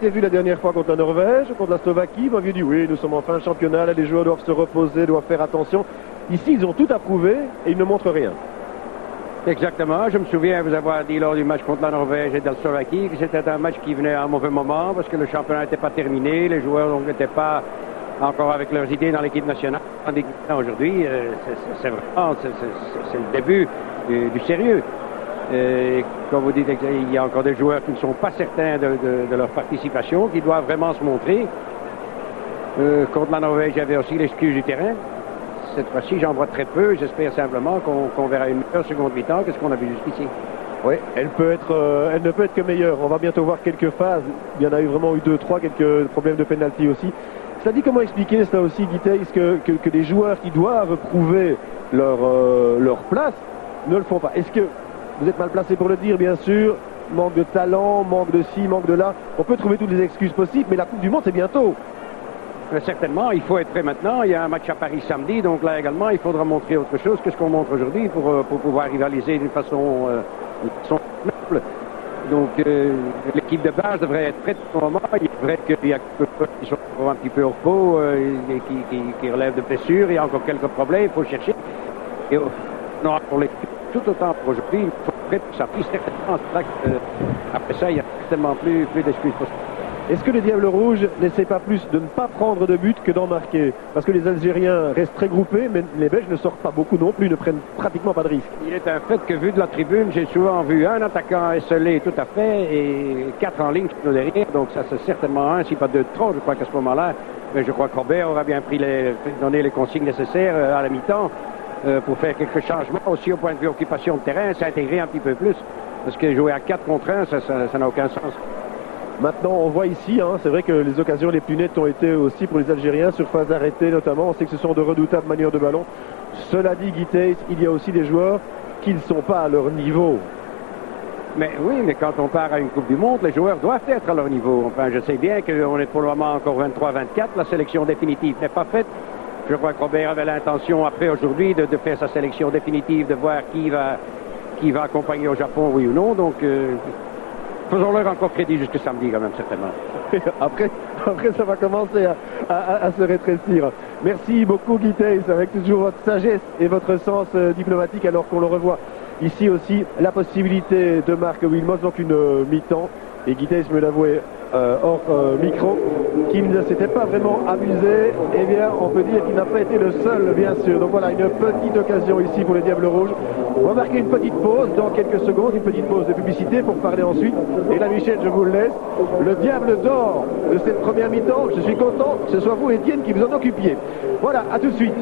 été vu la dernière fois contre la Norvège, contre la Slovaquie. Vous m'aviez dit oui, nous sommes en fin de championnat, là les joueurs doivent se reposer, doivent faire attention. Ici, ils ont tout à prouver et ils ne montrent rien. Exactement. Je me souviens vous avoir dit lors du match contre la Norvège et de la Slovaquie que c'était un match qui venait à un mauvais moment parce que le championnat n'était pas terminé, les joueurs n'étaient pas encore avec leurs idées dans l'équipe nationale. Aujourd'hui, c'est vraiment c'est le début du sérieux. Et comme vous dites, il y a encore des joueurs qui ne sont pas certains de leur participation, qui doivent vraiment se montrer. Contre la Norvège, il y avait aussi l'excuse du terrain. Cette fois-ci, j'en vois très peu. J'espère simplement qu'on verra une meilleure seconde mi-temps que ce qu'on a vu jusqu'ici. Oui, elle ne peut être que meilleure. On va bientôt voir quelques phases. Il y en a eu vraiment eu 2-3, quelques problèmes de pénalty aussi. Ça dit comment expliquer cela aussi, Guy Thys, que les joueurs qui doivent prouver leur place ne le font pas. Est-ce que vous êtes mal placé pour le dire, bien sûr, manque de talent, manque de ci, manque de là. On peut trouver toutes les excuses possibles, mais la Coupe du Monde, c'est bientôt. Certainement, il faut être prêt maintenant. Il y a un match à Paris samedi, donc là également, il faudra montrer autre chose que ce qu'on montre aujourd'hui pour pouvoir rivaliser d'une façon noble. Donc l'équipe de base devrait être prête pour le moment. Il est vrai qu'il y a quelques joueurs qui sont un petit peu au repos et qui relèvent de blessures. Il y a encore quelques problèmes, il faut chercher. Et, non, pour l'équipe, tout autant pour aujourd'hui, il faut être prêt pour ça. Puis certainement, après ça, il n'y a certainement plus d'excuses possibles. Est-ce que les Diables Rouges n'essaient pas plus de ne pas prendre de but que d'en marquer? Parce que les Algériens restent très groupés, mais les Belges ne sortent pas beaucoup non plus, ne prennent pratiquement pas de risques. Il est un fait que vu de la tribune, j'ai souvent vu un attaquant esselé tout à fait et 4 en ligne derrière. Donc ça c'est certainement un, si pas 2 de trop, je crois qu'à ce moment-là. Mais je crois que Robert aura bien donné les consignes nécessaires à la mi-temps pour faire quelques changements aussi au point de vue occupation de terrain, s'intégrer un petit peu plus. Parce que jouer à 4 contre 1, ça n'a aucun sens. Maintenant, on voit ici, c'est vrai que les occasions les plus nettes ont été aussi pour les Algériens, sur phase arrêtée notamment. On sait que ce sont de redoutables manières de ballon. Cela dit, Guy Thys, il y a aussi des joueurs qui ne sont pas à leur niveau. Mais oui, mais quand on part à une Coupe du Monde, les joueurs doivent être à leur niveau. Enfin, je sais bien qu'on est pour le moment encore 23-24. La sélection définitive n'est pas faite. Je crois que Robert avait l'intention, après aujourd'hui, de faire sa sélection définitive, de voir qui va accompagner au Japon, oui ou non. Donc... faisons-leur encore crédit jusque samedi quand même, certainement. Après ça va commencer à se rétrécir. Merci beaucoup Guy Thys, avec toujours votre sagesse et votre sens diplomatique, alors qu'on le revoit ici aussi, la possibilité de Marc Wilmots, donc une mi-temps. Et Guy Thys me l'avouait hors micro, qu'il ne s'était pas vraiment amusé. Eh bien, on peut dire qu'il n'a pas été le seul, bien sûr. Donc voilà, une petite occasion ici pour les Diables Rouges. On va marquer une petite pause dans quelques secondes, une petite pause de publicité pour parler ensuite. Et là, Michel, je vous le laisse. Le Diable d'or de cette première mi-temps, je suis content que ce soit vous, Étienne, qui vous en occupiez. Voilà, à tout de suite.